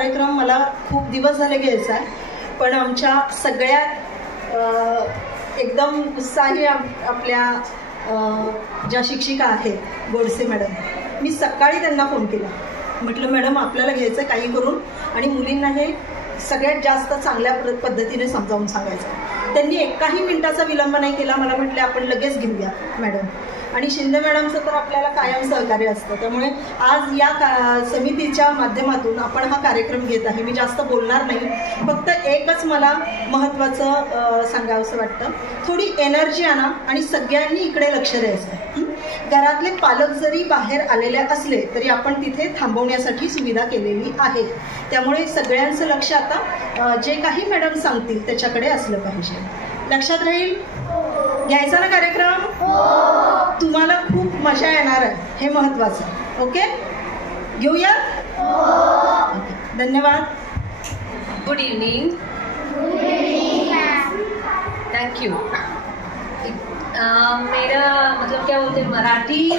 कार्यक्रम मला खूप दिवस झाले घ्यायचा आहे, पण आमच्या सगळ्यात एकदम उत्साही आपल्या ज्या शिक्षिका आहेत गोडसे मॅडम, मी सकाळी त्यांना फोन केला, म्हटलं मॅडम आपल्याला घ्यायचं काही करून आणि मुलींना हे सगळ्यात जास्त चांगल्या पद्धतीने समजावून सांगायचं. त्यांनी एकाही मिनिटाचा विलंब नाही केला. मला म्हटले आपण लगेच घेऊया मॅडम. आणि शिंदे मॅडमचं तर आपल्याला कायम सहकार्य असतं, त्यामुळे आज या समितीच्या माध्यमातून आपण हा कार्यक्रम घेत आहे. मी जास्त बोलणार नाही, फक्त एकच मला महत्त्वाचं सांगावंसं वाटतं, थोडी एनर्जी आणा आणि सगळ्यांनी इकडे लक्ष द्यायचं आहे. घरातले पालक जरी बाहेर आलेले असले तरी आपण तिथे थांबवण्यासाठी सुविधा केलेली आहे, त्यामुळे सगळ्यांचं लक्ष आता जे काही मॅडम सांगतील त्याच्याकडे असलं पाहिजे. लक्षात राहील? घ्यायचा ना कार्यक्रम? तुम्हाला खूप मजा येणार आहे, हे महत्वाचं. ओके, घेऊया? ओके, धन्यवाद. Good evening. Thank you. मेरा मतलब क्या बोलते हैं, मराठी,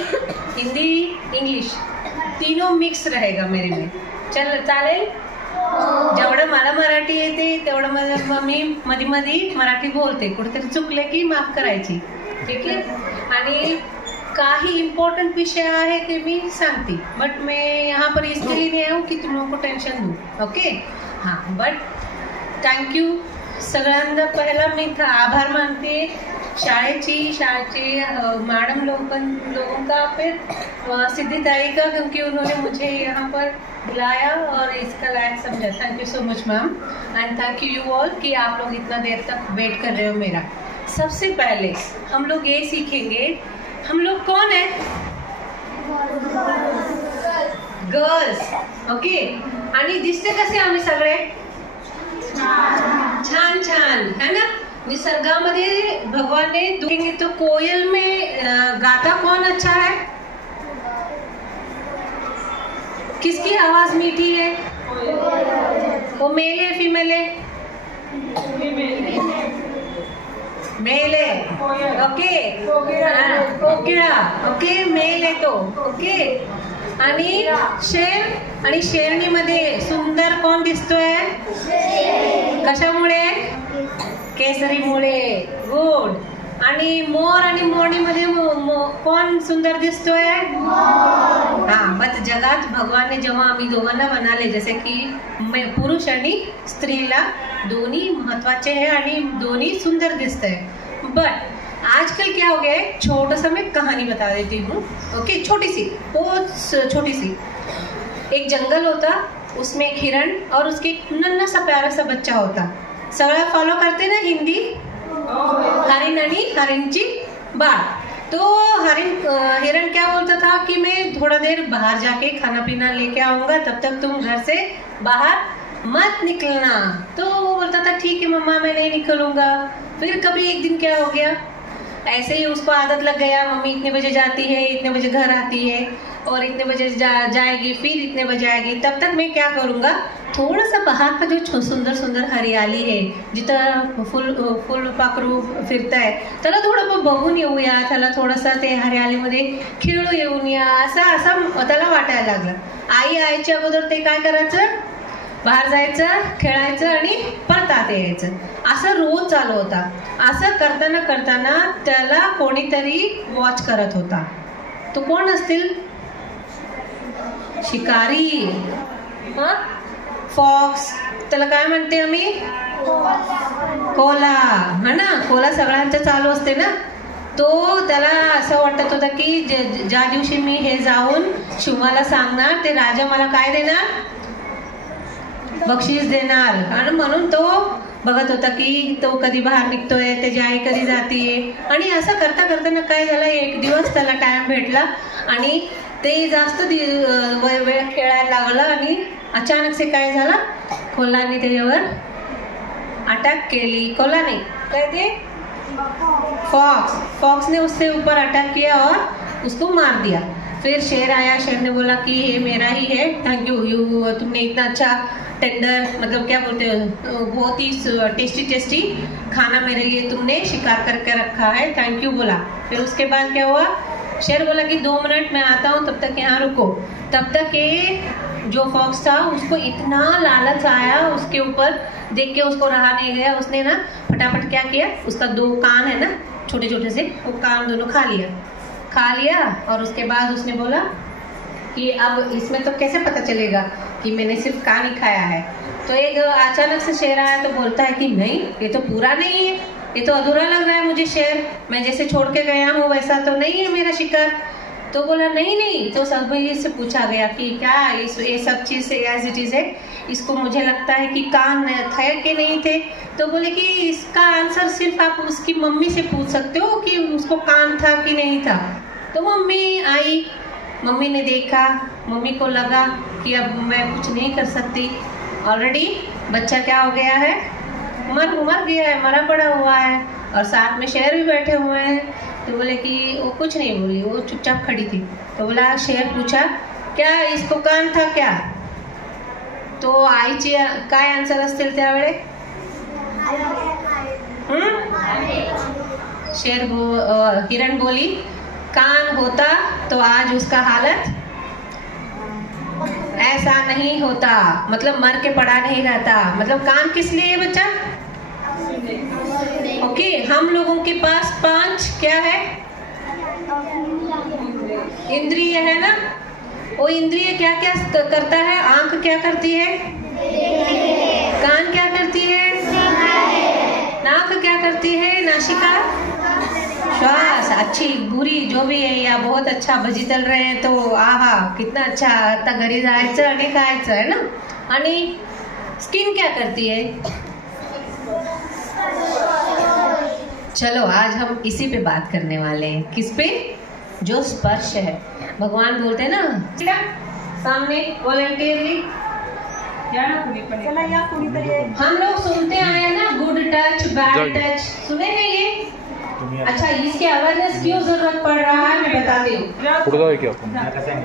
हिंदी, इंग्लिश तीनों मिक्स रहेगा मेरे में. चालेल? जेवढं मला मराठी येते तेवढं मी मध्ये मध्ये मराठी बोलते. कुठेतरी चुकले की माफ करायची, ठीक आहे? आणि काही इम्पोर्टंट विषय आहे ते मी सांगते, बट मैं यहाँ पर इसके लिए नहीं आऊँ की तुम लोगों को टेन्शन दूँ. ओके, हां. बट थँक्यू सगळ्यांना. पहिला मी आभार मानते शाळेचे मैडम लोगों का, फिर सिद्धि ताई का, क्योंकि उन्होंने मुझे यहाँ पर बुलाया और इसका लायक समझा. Thank you so much ma'am, end thank you all कि आप लोग इतना देर तक वेट कर रहे हो मेरा. सबसे पहले हम लोग ये सीखेंगे, हम लोग कौन है? गर्ल्स. ओके. आणि दिसते कसे आम्ही सगळे? छान छान है ना. निसर्गामध्ये भगवान ने देखेंगे तो कोयल में गाता कौन अच्छा है? किसकी आवाज मीठी है? वो मेल है फीमेल है? मेल है. ओके, कोकिळा. ओके, मेल आहे तो. ओके. आणि शेर आणि शेरणीमध्ये सुंदर कोण दिसतोय? कशामुळे? केसरीमुळे. गुड. आणि मोर आणि मोरणीमध्ये कोण सुंदर दिसतोय? हाँ. बट जगात भगवानने जेव्हा आम्ही दोघांना बनाले, जसे की पुरुष आणि स्त्रीला दोन्ही महत्वाचे है आणि दोन्ही सुंदर दिसते हैं. बट आजकल क्या हो गया है, छोटा सा मैं कहानी बता देती हूँ. ओके, छोटी सी, बहुत छोटी सी. एक जंगल होता, उसमें एक हिरण और उसके एक नन्हा सा प्यारा सा बच्चा होता. सगळं फॉलो करते ना हिंदी? हरिण आणि हरिणची बाळ. तो हिरण क्या बोलता था कि मैं थोड़ा देर बाहर जाके खाना पीना लेके आऊंगा, तब तक तुम घर से बाहर मत निकलना. तो वो बोलता था ठीक है मम्मा, मैं नहीं निकलूंगा. फिर कभी एक दिन क्या हो गया, ऐसे ही उसको आदत लग गया, मम्मी इतने बजे जाती है, इतने बजे घर आती है और इतने बजे जाएगी, फिर इतने बजे आएगी. तब तक मैं क्या करूंगा, थोड़ा सा बाहर का जो सुंदर सुंदर हरियाली है, जिथं फुलपाखरू फिरताय, त्याला थोडं बघून येऊया, त्याला थोडंसं ते हरियालीमध्ये खेळू येऊन या, असं त्याला वाटायला लागलं. आई आईच्या अगोदर ते काय करायचं, बाहेर जायचं, खेळायचं आणि परत आत यायचं. असं रोज चालू होता. असं करताना करताना त्याला कोणीतरी वॉच करत होता. तो कोण असतील? शिकारी. फॉक्स. त्याला काय म्हणते आम्ही? कोला. हा ना, कोला सगळ्यांचं चालू असते ना. तो त्याला असं वाटत होतं की ज्या दिवशी मी हे जाऊन शिवाला सांगणार, ते राजा मला काय देणार? बक्षीस देणार. आणि म्हणून तो बघत होता की तो कधी बाहेर निघतोय, त्याची आई कधी जातीये. आणि असं करता करताना काय झालं, एक दिवस त्याला टाइम भेटला आणि ते जास्त वेळ खेळायला लागला आणि अचानक से काय झाला, कोल्हाने त्याच्यावर अटॅक केली. कोल्हा नाही, काय ते फॉक्स ने उससे ऊपर अटैक किया और उसको मार दिया. फिर शेर आया, शेर ने बोला कि ये मेरा ही है, थैंक यू, तुमने इतना अच्छा टेंडर, मतलब क्या बोलते हो, बहुत ही टेस्टी खाना मेरे लिए तुमने शिकार करके रखा है, थैंक यू बोला. फिर उसके बाद क्या हुआ, शेर बोला कि 2 मिनट मैं आता हूँ, तब तक यहाँ रुको। तब तक ये जो फॉक्स था उसको इतना लालच आया उसके ऊपर, देख के उसको रहा नहीं गया। उसने ना फटाफट क्या किया, उसका 2 कान है ना छोटे छोटे से, वो कान दोनों खा लिया। और उसके बाद उसने बोला कि अब इसमें तो कैसे पता चलेगा कि मैंने सिर्फ कान ही खाया है। तो एक अचानक से शेर आया तो बोलता है कि नहीं, ये तो पूरा नहीं है, ये तो अधूरा लग रहा है मुझे शेर, मैं जैसे छोड़ के गया हूँ वैसा तो नहीं है मेरा शिकार। तो बोला नहीं। तो सभी से पूछा गया कि क्या ये सब चीज़ एज इट इज़ है, इसको मुझे लगता है कि कान थे कि नहीं थे। तो बोले कि इसका आंसर सिर्फ आप उसकी मम्मी से पूछ सकते हो कि उसको कान था कि नहीं था। तो मम्मी आई, मम्मी ने देखा, मम्मी को लगा कि अब मैं कुछ नहीं कर सकती, ऑलरेडी बच्चा क्या हो गया है, मर गया है, मरा पड़ा हुआ है, और साथ में शेर भी बैठे हुए हैं। तो बोले कि वो कुछ नहीं बोली, वो चुपचाप खड़ी थी। तो बोला, शेर पूछा क्या इसको कान था क्या? तो आईची काय आन्सर असतील त्यावेळे? हिरण बोली कान होता तो आज उसका हालत ऐसा नहीं होता, मतलब मर के पड़ा नहीं रहता। मतलब कान किस लिए बच्चा? ओके, हम लोगों के पास 5 क्या है इंद्रिय है ना। वो इंद्रिय क्या क्या करता है? आंख क्या करती है? कान क्या करती है? नाक क्या करती है? नासिका श्वास। अच्छी बुरी जो भी है, या बहुत अच्छा भजी तल रहे हैं तो आहा कितना अच्छा, आता घरी जायचं आणि खायचं है ना। आणि स्किन क्या करती है? चलो आज हम इसी पे बात करने वाले हैं। किस पे? जो स्पर्श है। भगवान बोलते हैं ना सामने वॉलंटियरली, हम लोग सुनते आए हैं ना, गुड टच बैड टच, सुने हैं ये? अच्छा, इसकी अवेयरनेस क्यों जरूरत पड़ रहा है मैं बताती हूँ।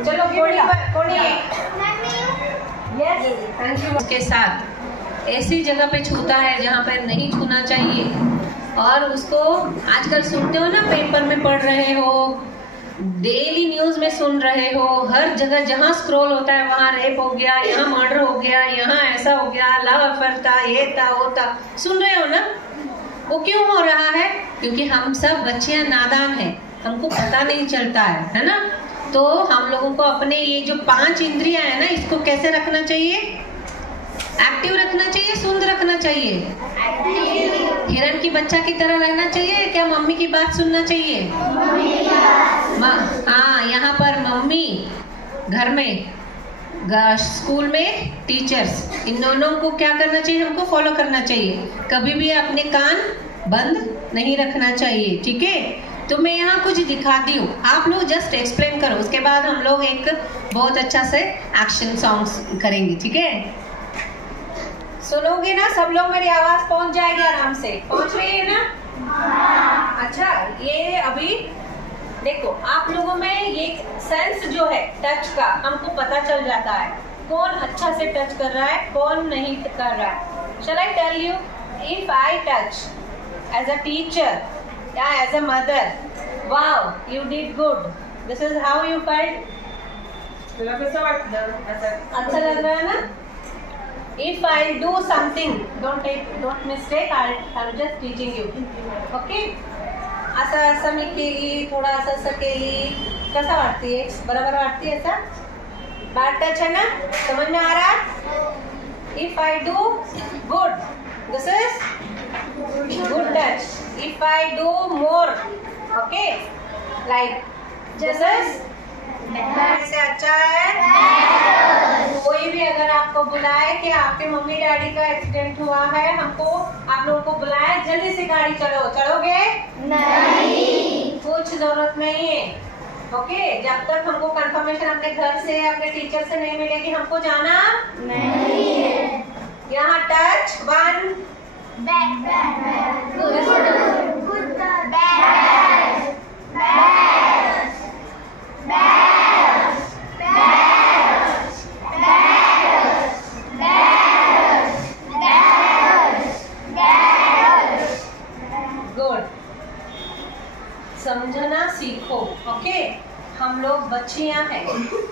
चलो उसके साथ ऐसी जगह पे छूता है जहाँ पर नहीं छूना चाहिए, और उसको आजकल सुनते हो ना, पेपर में पढ़ रहे हो, डेली न्यूज में सुन रहे हो, हर जगह जहाँ स्क्रॉल होता है वहाँ रेप हो गया, यहाँ मर्डर हो गया, यहाँ ऐसा हो गया, लव अफेयर था, ये था वो था, सुन रहे हो ना। वो क्यों हो रहा है? क्योंकि हम सब बच्चियां नादान हैं, हमको पता नहीं चलता है ना। तो हम लोगों को अपने ये जो 5 इंद्रियां है ना, इसको कैसे रखना चाहिए? एक्टिव रखना चाहिए, सुंद रखना चाहिए, हिरण की बच्चा की तरह रहना चाहिए। क्या मम्मी की बात सुनना चाहिए? हाँ, यहाँ पर मम्मी, घर में, स्कूल में टीचर्स, इन दोनों को क्या करना चाहिए? हमको फॉलो करना चाहिए। कभी भी अपने कान बंद नहीं रखना चाहिए, ठीक है। तो मैं यहाँ कुछ दिखाती हूँ, आप लोग जस्ट एक्सप्लेन करो, उसके बाद हम लोग एक बहुत अच्छा से एक्शन सॉन्ग्स करेंगे, ठीक है। सुनोगे ना सब लोग? मेरी आवाज पहुंच जाएगी आराम से, पहुंच रही है ना? अच्छा, ये अभी देखो, आप लोगों में ये सेंस जो है टच का, हमको पता चल जाता है कौन अच्छा से टच कर रहा है, कौन नहीं कर रहा है। Shall I tell you? If I touch as a teacher, yeah, as a mother, wow, you did good. This is how you felt. अच्छा लग रहा है ना? If I do something, don't mistake. I'm just teaching you. Okay? असं मी केली, थोडा असं केली, कसा वाटतीये? बरोबर वाटतीये? ऐसा बैड टच है ना? समझ में आ रहा? If I do good, this is good touch. If I do more, okay, like this is bad से अच्छा है। कोई भी अगर आपको बुलाए कि आपके मम्मी डैडी का एक्सीडेंट हुआ है, हमको आप लोगों को बुलाए, जल्दी से गाड़ी चलोगे? नहीं, कुछ जरूरत नहीं है। ओके, जब तक हमको कंफर्मेशन अपने घर से, अपने टीचर से नहीं मिलेगी, हमको जाना नहीं है। यहाँ टच 1, समझना सीखो, ओके। बच्चियां हैं,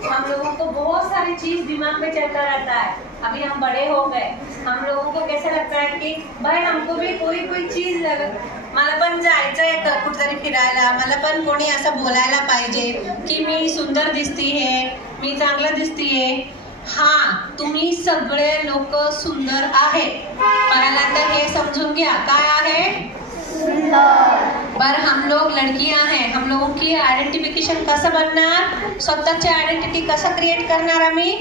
हम लोगों को बहुत सारी चीज दिमाग में चलता रहता है। अभी हम बड़े हो गए, हम लोगों को कैसा लगता है कि भाई हमको भी कोई चीज मला पण जायचंय कुठेतरी फिरायला, मला पण कोणी असं बोलायला पाहिजे की मी सुंदर दिसतीये, मी चांगलं दिसतीये। हाँ, तुम्ही सगळे लोक सुंदर आहे, पहिला तर हे समजून घ्या काय आहे पर हम लोग लड़कियां हैं, हम लोगों की आयडेंटिफिकेशन कसं बनणार, स्वतःची आयडेंटिटी कसं क्रिएट करणार आम्ही,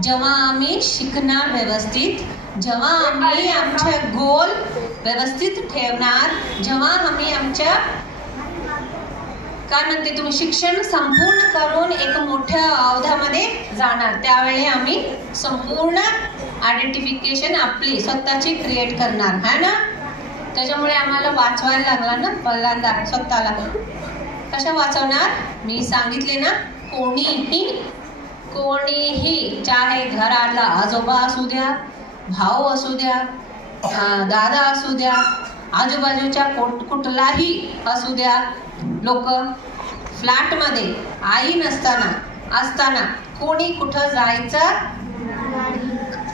जेव्हा आम्ही शिकणार व्यवस्थित, जेव्हा आम्ही आमचे गोल व्यवस्थित ठेवणार, जेव्हा आम्ही आमच्या काय म्हणते तुम्ही शिक्षण संपूर्ण करून एक मोठ्या अवधामध्ये जाणार, त्यावेळी आम्ही संपूर्ण आयडेंटिफिकेशन आपली स्वतःची क्रिएट करणार है ना। त्याच्यामुळे आम्हाला वाचवायला लागला ना पहिल्यांदा स्वतःला। कशा वाचवणार, मी सांगितले ना, कोणीही चाहे घरातला आजोबा असू द्या, भाऊ असू द्या, दादा असू द्या, आजूबाजूच्या कुठलाही असू द्या लोक, फ्लॅट मध्ये आई असताना कोणी कुठं जायचं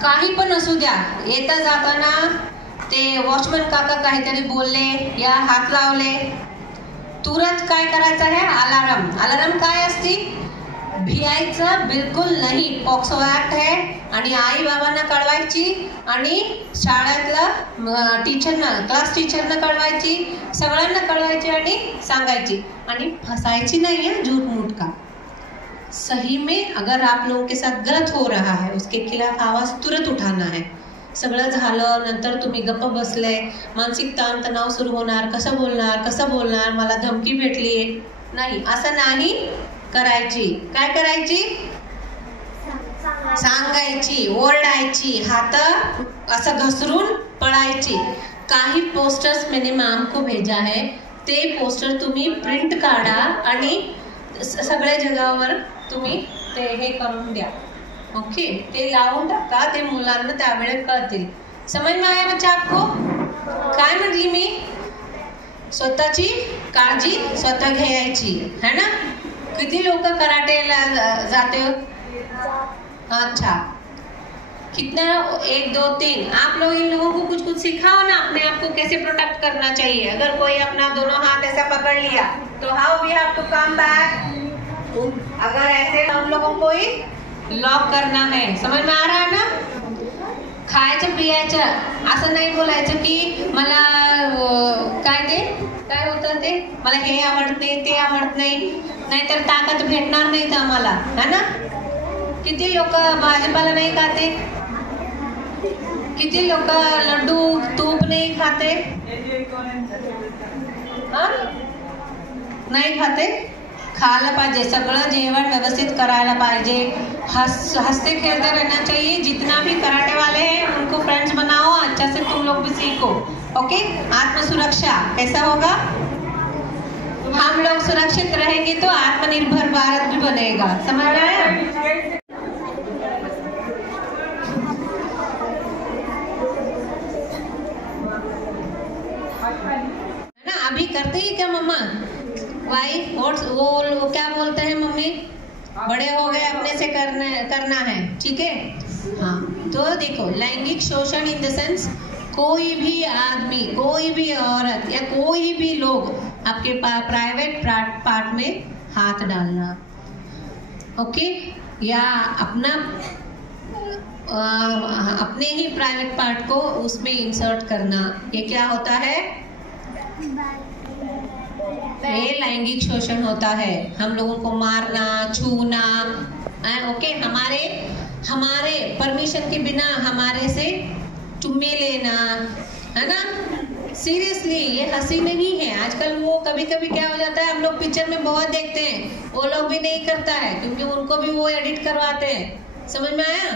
काही पण असू द्या, येता जाताना ते वॉचमन काका काहीतरी बोलले या हात लावले, तुरंत काय करायचं आहे, अलार्म काय असते, भियायचं बिलकुल नाही, पॉक्सो ऍक्ट आहे। आणि आई बाबांना कळवायची आणि शाळेतला क्लास टीचरना कळवायची, सगळ्यांना कळवायची आणि सांगायची, आणि फसायची नहीं है झूठ मूठ का। सही में अगर आप लोगों के साथ गलत हो रहा है उसके खिलाफ आवाज तुरंत उठाना है। सगळं झालं नंतर तुम्ही गप्प बसले, मानसिक ताण तणाव सुरू होणार, कसं बोलणार, मला धमकी भेटली नाही, असं नाही करायची। काय करायची, सांगायची, ओरडायची, हात असं घसरून पळायची। काही पोस्टर्स मैंने मैम को भेजा है, ते पोस्टर तुम्ही प्रिंट काढा आणि सगळ्या जगावर तुम्ही ते हे करून द्या, ओके, ते लावून टाका, ते मुलांना त्यावेळेस कळतील। समझ में आया बच्चा आपको, काय म्हटली मी, स्वतःची काळजी स्वतः घ्यायची है ना। किती लोक कराटेला जाते हो, अच्छा, कितना, 1 2 3, आप लोग इन लोगों को कुछ सिखाओ ना, अपने आप को कैसे प्रोटेक्ट करना चाहिए। अगर कोई अपना दोनों हाथ ऐसा पकड़ लिया तो how we have to come back, अगर ऐसे हम लोगों को ही लॉक करना है, समझ में आ रहा है ना। खायचं पियाचं असं नाही बोलायचं की मला काय होतं ते मला हे आवडत नाही ते आवडत नाही, नाहीतर ताकद भेटणार नाही तर आम्हाला है ना। किती लोक भाजीपाला नाही खाते, किती लोक लड्डू तूप नाही खाते, नाही खाते, खायला पाहिजे, सगळं जेवण व्यवस्थित करायला पाहिजे, हंसते खेलते रहना चाहिए। जितना भी कराटे वाले हैं उनको फ्रेंड्स बनाओ, अच्छा से तुम लोग भी सीखो, ओके। आत्मसुरक्षा कैसा होगा, हम लोग सुरक्षित रहेंगे तो आत्मनिर्भर भारत भी बनेगा, समझ रहे हैं। ना अभी करते ही क्या मम्मा, वाई वो क्या बोलते हैं मम्मी, बड़े हो गए अपने से करना है, ठीक है। हाँ, तो देखो लैंगिक शोषण इन द सेंस कोई भी आदमी, कोई भी औरत या कोई भी लोग आपके प्राइवेट पार्ट में हाथ डालना, ओके, या अपने ही प्राइवेट पार्ट को उसमें इंसर्ट करना, ये क्या होता है, ये लैंगिक शोषण होता है। हम लोगों को मारना, छूना, ओके, हमारे परमिशन के बिना हमारे से चुम्मे लेना, है ना। सीरियसली ये हंसी नहीं है, आजकल वो कभी कभी क्या हो जाता है, हम लोग पिक्चर में बहुत देखते हैं, वो लोग भी नहीं करता है क्योंकि उनको भी वो एडिट करवाते हैं, समझ में आया।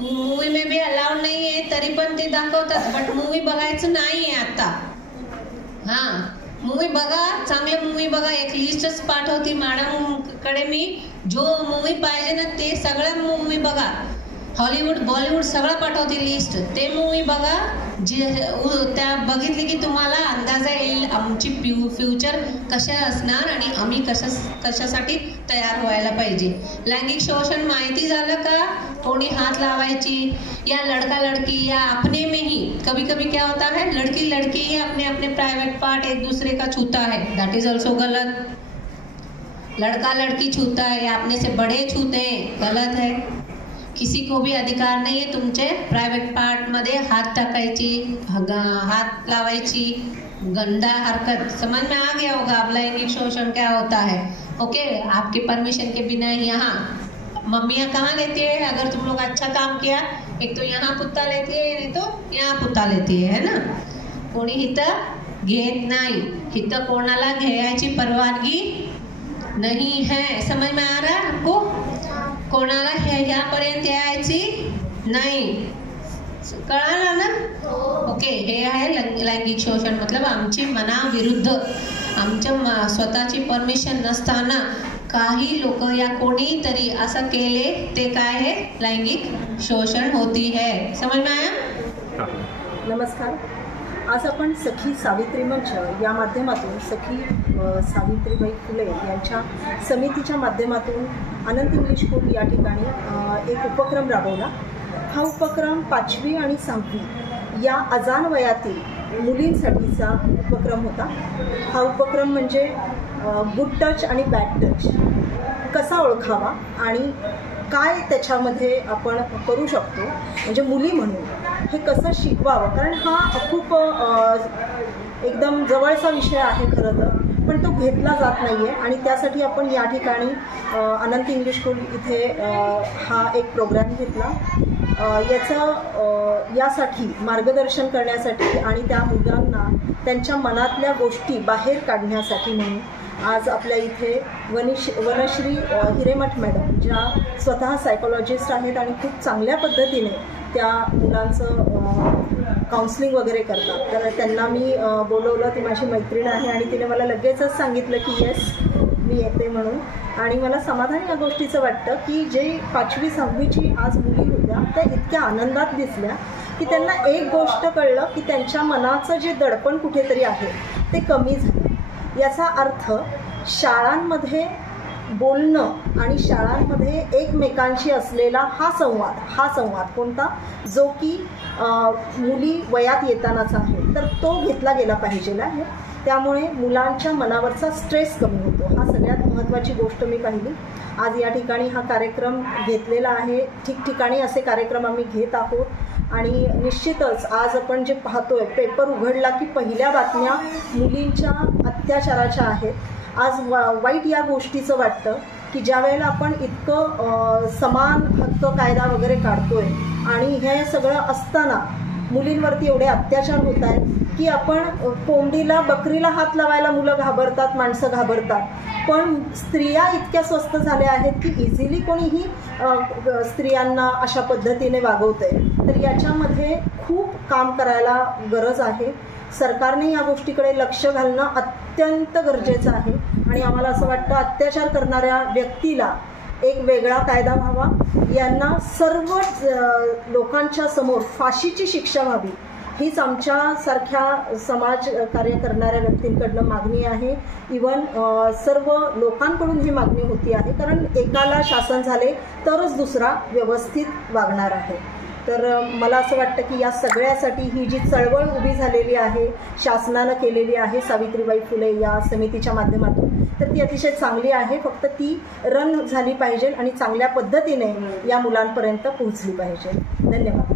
मूवी में भी अलाउड नाही आहे तरी पण ते दाखवतात, बट मूवी बघायचं नाही आहे आता। हाँ, मूवी बघा, चांगले मूवी बघा, एक लिस्टच पाठवते मॅडम कडे मी, जो मूवी पाहिजे ना ते सगळ्या मूवी बघा, हॉलिवूड बॉलिवूड सगळं पाठवते लिस्ट, ते मूवी बघा त्या बघितली की तुम्हाला अंदाजा येईल आमची फ्युचर कशा असणार आणि आम्ही कशासाठी तयार व्हायला पाहिजे. लैंगिक शोषण माहिती झालं का? कोणी हात लावायची या लड़का लड़की या अपने में ही कभी कभी क्या होता है, लड़की लड़की ही अपने अपने प्राइवेट पार्ट एक दूसरे का छूता है, दैट इज ऑल्सो गलत. लड़का लड़की छूता है या अपने से बड़े छूते हैं, गलत है. किसी को भी अधिकार नहीं है तुमचे प्राइवेट पार्ट मध्ये हात टाकायची, हात लावायची, गंदा हरकत. समझ में आ गया होगा अब लैंगिक शोषण क्या होता है. ओके, आपके परमिशन के बिना यहाँ मम्मियाँ कहाँ लेती है? अगर तुम लोग अच्छा काम किया, एक तो यहाँ पुत्ता लेती है, नहीं तो यहाँ पुत्ता लेती है ना. कोणी हिथं घेत नाही, हिथं कोणाला घ्यायची परवानगी नहीं है. समझ में आ रहा है आपको? कोणाला ह्यापर्यंत यायची नाही. कळालं ना? ओके, हे आहे लैंगिक शोषण. मतलब आमची मनाविरुद्ध, आमच्या स्वतःची परमिशन नसताना काही लोक या कोणीतरी असं केले, ते काय आहे? लैंगिक शोषण होती है. समझ में आया? नमस्कार. आज आपण सखी सावित्री मंच या माध्यमातून सखी सावित्रीबाई फुले यांच्या समितीच्या माध्यमातून अनंत इंग्लिश स्कूल या ठिकाणी एक उपक्रम राबवला. हा उपक्रम 5वी आणि 6वी या अजान वयातील मुलींसाठीचा उपक्रम होता. हा उपक्रम म्हणजे गुड टच आणि बॅड टच कसा ओळखावा आणि काय त्याच्यामध्ये आपण करू शकतो, म्हणजे मुली म्हणून हे कसं शिकवावं. कारण हा खूप एकदम जवळचा विषय आहे खरं तर, पण तो घेतला जात नाही आहे. आणि त्यासाठी आपण या ठिकाणी अनंत इंग्लिश स्कूल इथे हा एक प्रोग्राम घेतला. यासाठी मार्गदर्शन करण्यासाठी आणि त्या मुलांना त्यांच्या मनातल्या गोष्टी बाहेर काढण्यासाठी म्हणून आज आपल्या इथे वनश्री हिरेमठ मॅडम, ज्या स्वतः सायकोलॉजिस्ट आहेत आणि खूप चांगल्या पद्धतीने त्या मुलांचं काउन्सिलिंग वगैरे करतात. तर त्यांना मी बोलवलं. ती माझी मैत्रीण आहे आणि तिने मला लगेचच सांगितलं की येस मी येते म्हणून. आणि मला समाधान या गोष्टीचं वाटतं की जे 5वी 6वीची आज मुली होत्या त्या इतक्या आनंदात दिसल्या की त्यांना एक गोष्ट कळलं की त्यांच्या मनाचं जे दडपण कुठेतरी आहे ते कमी झालं. याचा अर्थ शाळांमध्ये बोलणं आणि शाळांमध्ये एकमेकांशी असलेला हा संवाद कोणता, जो की मुली वयात येतानाचा आहे, तर तो घेतला गेला पाहिजे आहे. त्यामुळे मुलांच्या मनावरचा स्ट्रेस कमी होतो. हा सगळ्यात महत्त्वाची गोष्ट मी पाहिली. आज या ठिकाणी हा कार्यक्रम घेतलेला आहे. ठिकठिकाणी असे कार्यक्रम आम्ही घेत आहोत. आणि निश्चितच आज आपण जे पाहतोय, पेपर उघडला की पहिल्या बातम्या मुलींच्या अत्याचाराच्या आहेत. आज वाईट या गोष्टीचं वाटतं की ज्या वेळेला आपण इतकं समान हक्क कायदा वगैरे काढतोय आणि हे सगळं असताना मुलींवरती एवढे अत्याचार होत आहेत की आपण कोंबडीला बकरीला हात लावायला मुलं घाबरतात, माणसं घाबरतात. पण स्त्रिया इतक्या स्वस्त झाल्या आहेत की इझिली कोणीही स्त्रियांना अशा पद्धतीने वागवतंय. तर याच्यामध्ये खूप काम करायला गरज आहे. सरकारने या गोष्टीकडे लक्ष घालणं अत्यंत गरजेचं आहे. आणि आम्हाला असं वाटतं अत्याचार करणाऱ्या व्यक्तीला एक वेगळा कायदा व्हावा, यांना सर्व लोकांच्या समोर फाशीची शिक्षा व्हावी, हीच आमच्यासारख्या समाज कार्य करणाऱ्या व्यक्तींकडनं मागणी आहे. इवन सर्व लोकांकडून ही मागणी होती आहे. कारण एकाला शासन झाले तरच दुसरा व्यवस्थित वागणार आहे. तर मला असं वाटतं की या सगळ्यासाठी ही जी चळवळ उभी झालेली आहे, शासनानं केलेली आहे सावित्रीबाई फुले या समितीच्या माध्यमातून, तर ती अतिशय चांगली आहे. फक्त ती रन झाली पाहिजे आणि चांगल्या पद्धतीने या मुलांपर्यंत पोहोचली पाहिजे. धन्यवाद.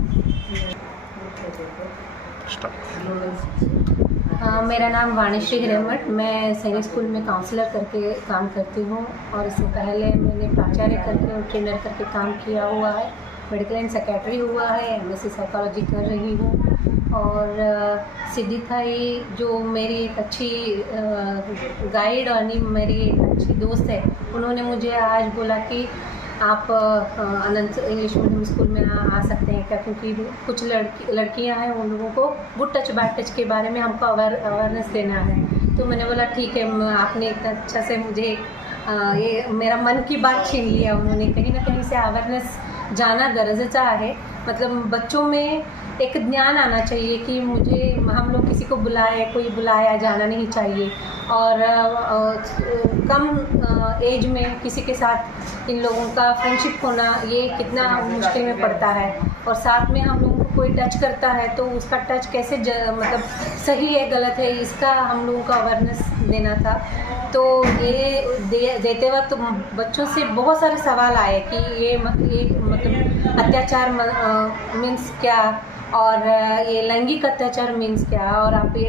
मेरा नाम वाणिश्री हिरेमठ, मैं सैनिक स्कूल में काउंसलर करके काम करती हूँ और इससे पहले मैंने प्राचार्य करके और ट्रेनर करके काम किया हुआ है. मेडिकल एंड सेक्रेटरी हुआ है, MSc साइकोलॉजी कर रही हूँ. और सिद्धिथाई जो मेरी एक अच्छी गाइड और मेरी एक अच्छी दोस्त है, उन्होंने मुझे आज बोला कि आप अनंत इंग्लिश मीडियम स्कूल में आ सकते हैं क्या, क्योंकि कुछ लड़कियां हैं, उन लोगों को गुड टच बैड टच के बारे में हमको अवेयरनेस देना है. तो मैंने बोला ठीक है. आपने इतना अच्छा से मुझे ये मेरा मन की बात छीन लिया. उन्होंने कहीं ना कहीं से अवेयरनेस जाना गरजेचा आहे। मतलब बच्चों में एक ज्ञान आना चाहिए कि हम लोग किसी को बुलाए, कोई बुलाया जाना नहीं चाहिए। और कम एज में किसी के साथ इन लोगों का फ्रेंडशिप होना ये कितना मुश्किल में पड़ता है। और साथ में हम लोगों को कोई टच करता है तो उसका टच कैसे मतलब सही है गलत है, इसका हम लोगों को अवेयरनेस देना था। तो ये देते वक्त बच्चों से बहुत सारे सवाल आए कि ये मतलब अत्याचार मीन्स क्या, और ये लैंगिक अत्याचार मीन्स क्या, और आप ये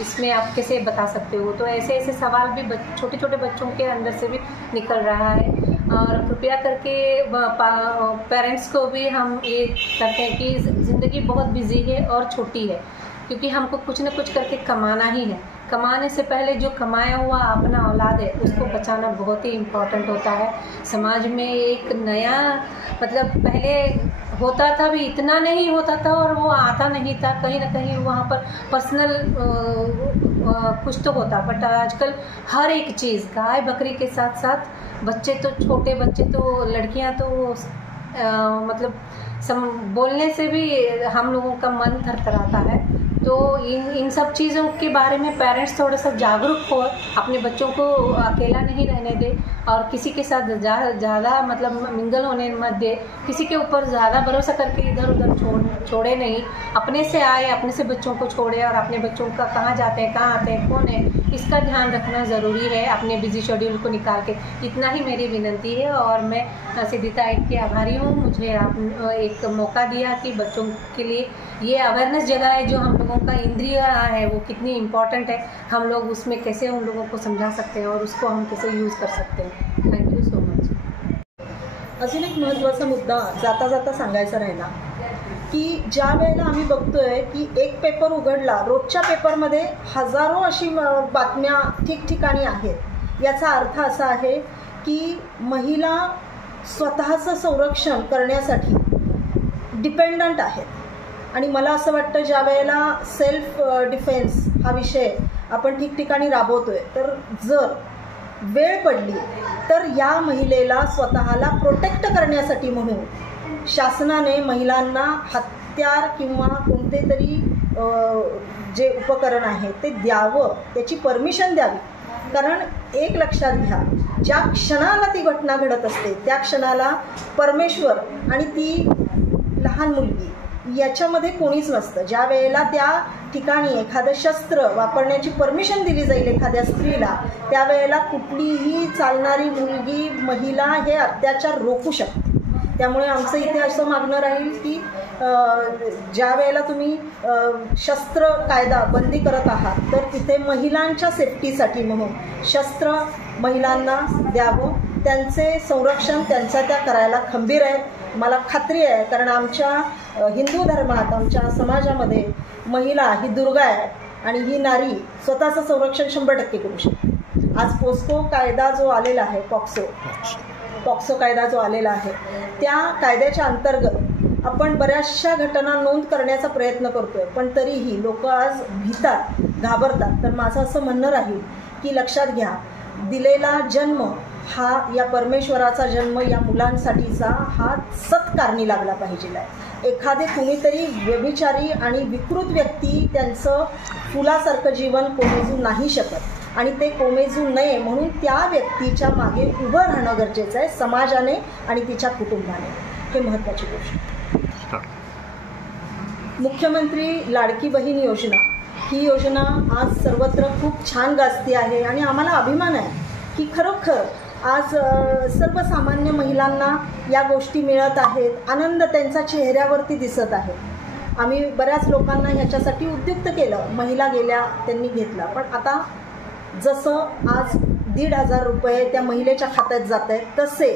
इसमें आप कैसे बता सकते हो। तो ऐसे ऐसे सवाल भी छोटे छोटे बच्चों के अंदर से भी निकल रहा है। और कृपया करके पेरेंट्स को भी हम ये करते हैं कि ज़िंदगी बहुत बिजी है और छोटी है, क्योंकि हमको कुछ न कुछ करके कमाना ही है। कमाने से पहले जो कमाया हुआ अपना औलाद है उसको बचाना बहुत ही इम्पोर्टेंट होता है। समाज में एक नया मतलब पहले होता था भी इतना नहीं होता था और वो आता नहीं था, कहीं ना कहीं वहाँ पर पर्सनल कुछ तो होता। बट आजकल हर एक चीज़, गाय बकरी के साथ साथ बच्चे तो छोटे बच्चे तो लड़कियाँ तो मतलब बोलने से भी हम लोगों का मन थरथराता है। तो इन सब चीज़ों के बारे में पेरेंट्स थोड़ा सा जागरूक हो, अपने बच्चों को अकेला नहीं रहने दे और किसी के साथ ज़्यादा मतलब मिंगल होने मत दे, किसी के ऊपर ज़्यादा भरोसा करके इधर उधर छोड़े नहीं। अपने से आए, अपने से बच्चों को छोड़े और अपने बच्चों का कहाँ जाते हैं, कहाँ आते हैं, कौन है, इसका ध्यान रखना ज़रूरी है अपने बिजी शेड्यूल को निकाल के। इतना ही मेरी विनती है और मैं सिद्धिता की आभारी हूँ। मुझे आप एक मौका दिया कि बच्चों के लिए ये अवेयरनेस जगह है, जो हम लोगों का इंद्रिय है वो कितनी इम्पॉर्टेंट है, हम लोग उसमें कैसे उन लोगों को समझा सकते हैं और उसको हम कैसे यूज़ कर सकते हैं। Thank you so much. अजून एक महत्त्वाचा मुद्दा जाता जाता सांगायचा राहिला की ज्या वेळेला आम्ही बघतोय की एक पेपर उघडला, रोजच्या पेपरमध्ये हजारो अशी बातम्या ठिकठिकाणी आहेत, याचा अर्थ असा आहे की महिला स्वतःचं संरक्षण करण्यासाठी डिपेंडंट आहेत। आणि मला असं वाटतं ज्या वेळेला सेल्फ डिफेन्स हा विषय आपण ठिकठिकाणी राबवतोय, तर जर वेळ पडली तर या महिलेला स्वतःला प्रोटेक्ट करण्यासाठी म्हणून शासनाने महिलांना हत्यार किंवा कोणते तरी जे उपकरण आहे ते द्यावं, त्याची परमिशन द्यावी। कारण एक लक्षात घ्या, ज्या क्षणाला ती घटना घडत असते त्या क्षणाला परमेश्वर आणि ती लहान मुलगी याच्यामध्ये कोणीच नसतं। ज्या वेळेला त्या ठिकाणी एखादं शस्त्र वापरण्याची परमिशन दिली जाईल एखाद्या स्त्रीला, त्यावेळेला कुठलीही चालणारी मुलगी, महिला हे अत्याचार रोखू शकते। त्यामुळे आमचं इथे असं मागणं राहील की ज्या वेळेला तुम्ही शस्त्र कायदा बंदी करत आहात तर तिथे महिलांच्या सेफ्टीसाठी म्हणून शस्त्र महिलांना द्यावं, त्यांचे संरक्षण त्यांचा त्या करायला खंबीर आहे। मला खात्री आहे, कारण आमच्या हिंदू धर्मात, आमच्या समाजामध्ये महिला ही दुर्गा आहे आणि ही नारी स्वतःचं संरक्षण 100% करू शकते। आज पोस्को कायदा जो आलेला आहे, पॉक्सो कायदा जो आलेला आहे, त्या कायद्याच्या अंतर्गत आपण बऱ्याचशा घटना नोंद करण्याचा प्रयत्न करतोय, पण तरीही लोक आज भीतात, घाबरतात। तर माझं असं म्हणणं राहील की लक्षात घ्या, दिलेला जन्म हा या परमेश्वराचा जन्म या मुलांसाठीचा हा सत्कारणी लागला पाहिजे आहे। एखादे कुणीतरी व्यभिचारी आणि विकृत व्यक्ती त्यांचं फुलासारखं जीवन कोमेजू नाही शकत आणि ते कोमेजू नये म्हणून त्या व्यक्तीच्या मागे उभं राहणं गरजेचं आहे समाजाने आणि तिच्या कुटुंबाने। हे महत्त्वाची गोष्ट। मुख्यमंत्री लाडकी बहीण योजना ही योजना आज सर्वत्र खूप छान गाजती आहे आणि आम्हाला अभिमान आहे की खरोखर आज सर्वसामान्य महिलांना या गोष्टी मिळत आहेत, आनंद त्यांच्या चेहऱ्यावरती दिसत आहे। आम्ही बऱ्याच लोकांना ह्याच्यासाठी उद्युक्त केलं, महिला गेल्या त्यांनी घेतला, पण आता जसं आज 1,500 रुपये त्या महिलेच्या खात्यात जात आहेत, तसे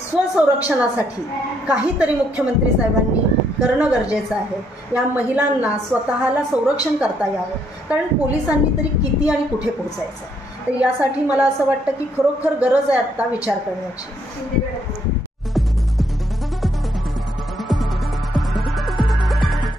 स्वसंरक्षणासाठी काहीतरी मुख्यमंत्री साहेबांनी करणं गरजेचं आहे। या महिलांना स्वतःला संरक्षण करता यावं, कारण पोलिसांनी तरी किती आणि कुठे पोहोचायचं। तर यासाठी मला असं वाटतं की खरोखर गरज आहे आत्ता विचार करण्याची।